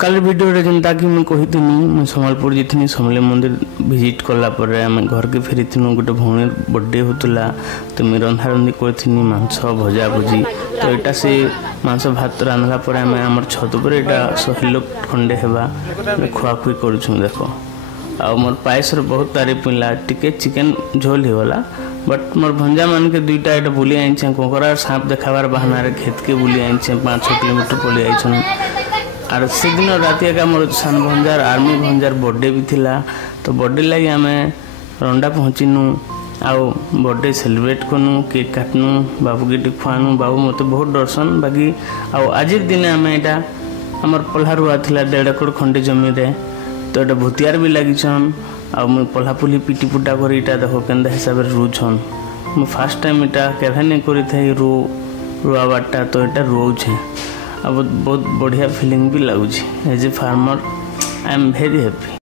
कल वीडियो रे जनता कि मैं कही मुझे सम्बलपुर जी समले मंदिर विजिट कलापर आम घर के फेरी गोटे भौणी बर्थडे होता तो मुझे रंधा रंधि करी मांस भजा भुजी तो यहाँ से मांस भात रांधला आम छत पर यहाँ 100 लोग खंडे हेबा खुआखुई करुँ देख आ मोर पायस बहुत तारीफ मिला टिके चिकेन झोल होगला बट मोर भंजा मान के दुईटा ये बुली आई कोकरा सांप देखाबार बहाना खेत के बुली आई 5-6 किलोमीटर पलि आई आर से दिन राति का मोर सान भंजार आर्मी भंजार बर्थडे भी थिला तो बर्थडे लगी आम रंडा पहुँचीनु आउ बर्थडे सेलिब्रेट करूँ केक काटनु बाबू के खुआनु बाबू मत बहुत दर्शन बाकी आज दिन आम यहाँ आमर पल्हा रुआ था 1.5 एकड़ खंडे जमी रे तो ये भूतियार भी लगिछन आ मुझे पल्हा पुली पिटी पुटा कर इटा देखो केंदा हिसाब से रुछन मुझे फास्ट टाइम इटा केभे नहीं करी थे रुआबाटा तो यहाँ रोचे अब बहुत बढ़िया फीलिंग भी लगुच as a farmer I am very happy.